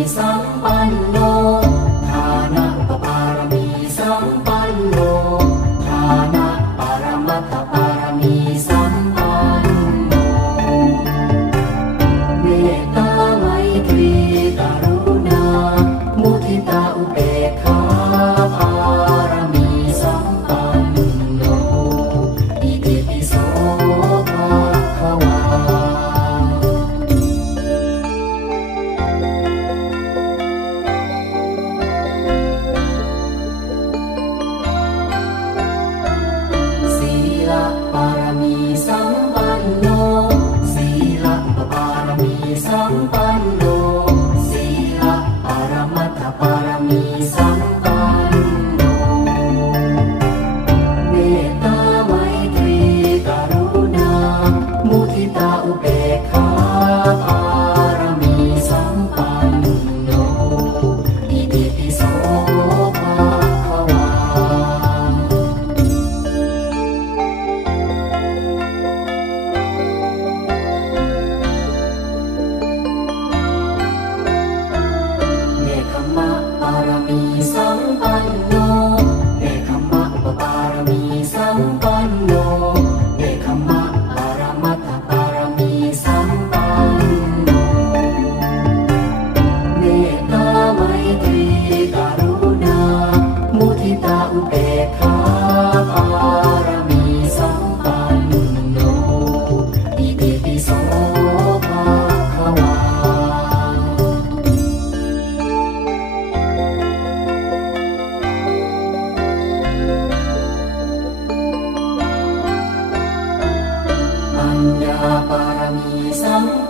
It's all ตาอุเบกขา Some.